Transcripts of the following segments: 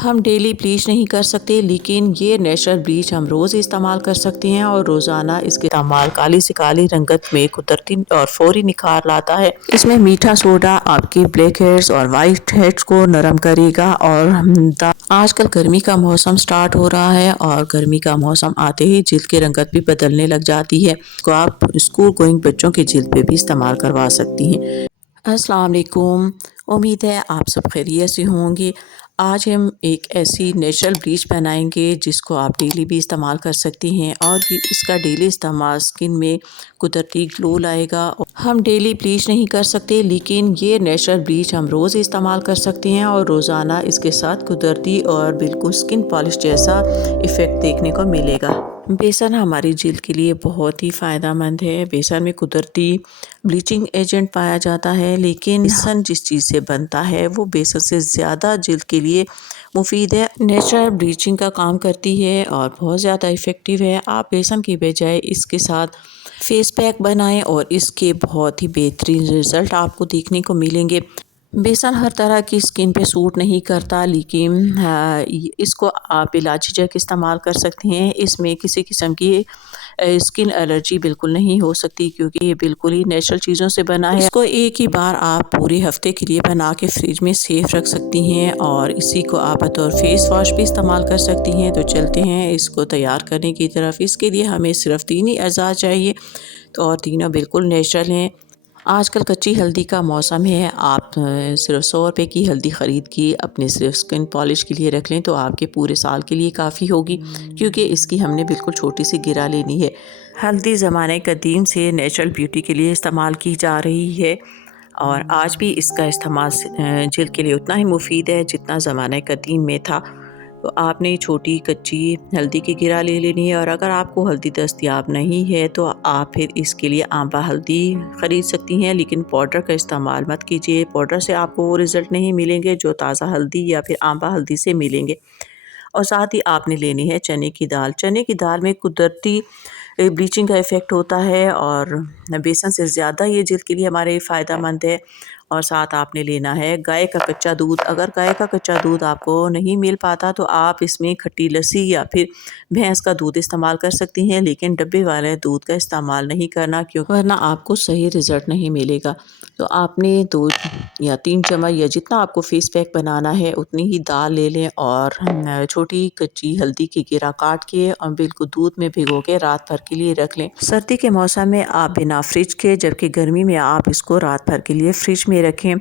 हम daily bleach नहीं कर सकते, लेकिन ये नेचुरल ब्लीच हम रोज़ इस्तेमाल कर सकते हैं और रोज़ाना इसके इस्तेमाल काली से काली रंगत में कुदरती और फौरी निखार लाता है। इसमें मीठा सोडा आपके ब्लैक हेड्स और वाइट हेड्स को नरम करेगा। और आजकल गर्मी का मौसम स्टार्ट हो रहा है और गर्मी का मौसम आते ही जिल्द की रंगत भी बदलने लग जाती है। तो आप स्कूल गोइंग बच्चों की जिल्द पे भी इस्तेमाल करवा सकती हैं। अस्सलाम वालेकुम। उम्मीद है आप सब खैरियत से होंगे। आज हम एक ऐसी नेचुरल ब्लीच बनाएंगे जिसको आप डेली भी इस्तेमाल कर सकती हैं और इसका डेली इस्तेमाल स्किन में कुदरती ग्लो लाएगा। हम डेली ब्लीच नहीं कर सकते, लेकिन ये नेचुरल ब्लीच हम रोज़ इस्तेमाल कर सकते हैं और रोज़ाना इसके साथ कुदरती और बिल्कुल स्किन पॉलिश जैसा इफ़ेक्ट देखने को मिलेगा। बेसन हमारी जिल्द के लिए बहुत ही फ़ायदेमंद है। बेसन में कुदरती ब्लीचिंग एजेंट पाया जाता है, लेकिन बेसन जिस चीज़ से बनता है वो बेसन से ज़्यादा जिल्द के लिए मुफीद है। नेचुरल ब्लीचिंग का काम करती है और बहुत ज़्यादा इफ़ेक्टिव है। आप बेसन की बजाय इसके साथ फेस पैक बनाएं और इसके बहुत ही बेहतरीन रिज़ल्ट आपको देखने को मिलेंगे। बेसन हर तरह की स्किन पे सूट नहीं करता, लेकिन इसको आप इलायची जैक इस्तेमाल कर सकते हैं। इसमें किसी किस्म की स्किन एलर्जी बिल्कुल नहीं हो सकती, क्योंकि ये बिल्कुल ही नेचुरल चीज़ों से बना है। इसको एक ही बार आप पूरे हफ्ते के लिए बना के फ्रिज में सेफ रख सकती हैं और इसी को आप बतौर फेस वॉश भी इस्तेमाल कर सकती हैं। तो चलते हैं इसको तैयार करने की तरफ। इसके लिए हमें सिर्फ 3 ही अज़ा चाहिए, तो और तीनों बिल्कुल नेचुरल हैं। आजकल कच्ची हल्दी का मौसम है। आप सिर्फ 100 रुपये की हल्दी ख़रीद के अपने सिर्फ स्किन पॉलिश के लिए रख लें तो आपके पूरे साल के लिए काफ़ी होगी, क्योंकि इसकी हमने बिल्कुल छोटी सी गिरा लेनी है। हल्दी ज़माने कदीम से नेचुरल ब्यूटी के लिए इस्तेमाल की जा रही है और आज भी इसका इस्तेमाल जिल्द के लिए उतना ही मुफीद है जितना ज़माने कदीम में था। तो आपने छोटी कच्ची हल्दी की गिरा ले लेनी है और अगर आपको हल्दी दस्तयाब नहीं है तो आप फिर इसके लिए आंबा हल्दी ख़रीद सकती हैं, लेकिन पाउडर का इस्तेमाल मत कीजिए। पाउडर से आपको वो रिज़ल्ट नहीं मिलेंगे जो ताज़ा हल्दी या फिर आंबा हल्दी से मिलेंगे। और साथ ही आपने लेनी है चने की दाल। चने की दाल में कुदरती ब्लीचिंग का इफ़ेक्ट होता है और बेसन से ज़्यादा ये जिल्द के लिए हमारे फ़ायदेमंद है। और साथ आपने लेना है गाय का कच्चा दूध। अगर गाय का कच्चा दूध आपको नहीं मिल पाता तो आप इसमें खट्टी लस्सी या फिर भैंस का दूध इस्तेमाल कर सकती हैं, लेकिन डब्बे वाले दूध का इस्तेमाल नहीं करना, क्योंकि वरना आपको सही रिज़ल्ट नहीं मिलेगा। तो आपने 2 या 3 चम्मच या जितना आपको फेस पैक बनाना है उतनी ही दाल ले लें और छोटी कच्ची हल्दी की गिरा काट के और बिल्कुल दूध में भिगो के रात भर के लिए रख लें। सर्दी के मौसम में आप बिना फ्रिज के, जबकि गर्मी में आप इसको रात भर के लिए फ्रिज में रखें।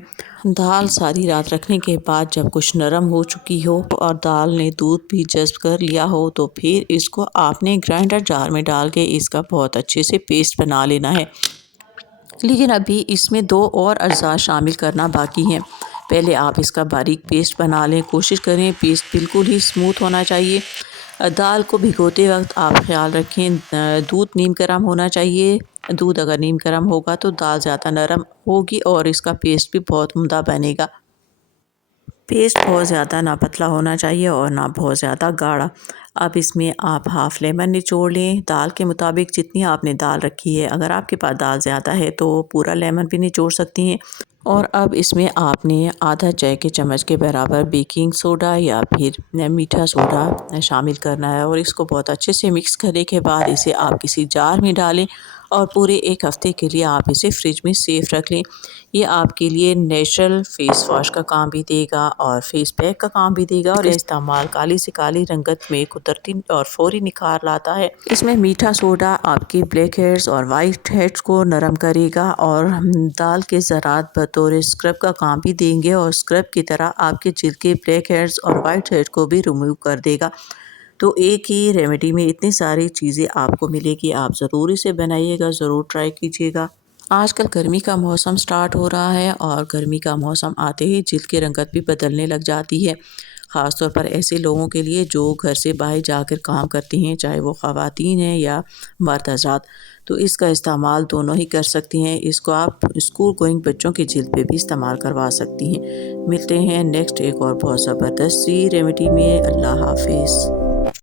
दाल सारी रात रखने के बाद जब कुछ नरम हो चुकी हो और दाल ने दूध भी जज़्ब कर लिया हो तो फिर इसको आपने ग्राइंडर जार में डाल के इसका बहुत अच्छे से पेस्ट बना लेना है। लेकिन अभी इसमें 2 और अज़ा शामिल करना बाकी हैं। पहले आप इसका बारीक पेस्ट बना लें। कोशिश करें पेस्ट बिल्कुल ही स्मूथ होना चाहिए। दाल को भिगोते वक्त आप ख्याल रखें दूध नीम गर्म होना चाहिए। दूध अगर नीम गर्म होगा तो दाल ज़्यादा नरम होगी और इसका पेस्ट भी बहुत उम्दा बनेगा। पेस्ट बहुत ज़्यादा ना पतला होना चाहिए और ना बहुत ज़्यादा गाढ़ा। अब इसमें आप हाफ़ लेमन निचोड़ लें, दाल के मुताबिक जितनी आपने दाल रखी है। अगर आपके पास दाल ज़्यादा है तो पूरा लेमन भी निचोड़ सकती हैं। और अब इसमें आपने आधा चाय के चम्मच के बराबर बेकिंग सोडा या फिर मीठा सोडा शामिल करना है और इसको बहुत अच्छे से मिक्स करने के बाद इसे आप किसी जार में डालें और पूरे 1 हफ़्ते के लिए आप इसे फ्रिज में सेफ रख लें। ये आपके लिए नेचुरल फेस वॉश का काम भी देगा और फेस पैक का काम भी देगा और इस्तेमाल काली से काली रंगत में कुदरती और फौरी निखार लाता है। इसमें मीठा सोडा आपके ब्लैक हेड्स और वाइट हेड्स को नरम करेगा और दाल के ज़रात बतौर स्क्रब का काम भी देंगे और स्क्रब की तरह आपके जिल्द के ब्लैक हेड्स और वाइट हेड्स को भी रिमूव कर देगा। तो एक ही रेमेडी में इतनी सारी चीज़ें आपको मिलेगी। आप ज़रूर इसे बनाइएगा, ज़रूर ट्राई कीजिएगा। आजकल गर्मी का मौसम स्टार्ट हो रहा है और गर्मी का मौसम आते ही जिल्द की रंगत भी बदलने लग जाती है। ख़ास तौर पर ऐसे लोगों के लिए जो घर से बाहर जाकर काम करती हैं, चाहे वो ख़वातीन हैं या मर्द हज़रात, तो इसका इस्तेमाल दोनों ही कर सकती हैं। इसको आप स्कूल गोइंग बच्चों की जिल्द पे भी इस्तेमाल करवा सकती हैं। मिलते हैं नेक्स्ट एक और बहुत ज़बरदस्त सी रेमेडी में। अल्लाह हाफ़िज़।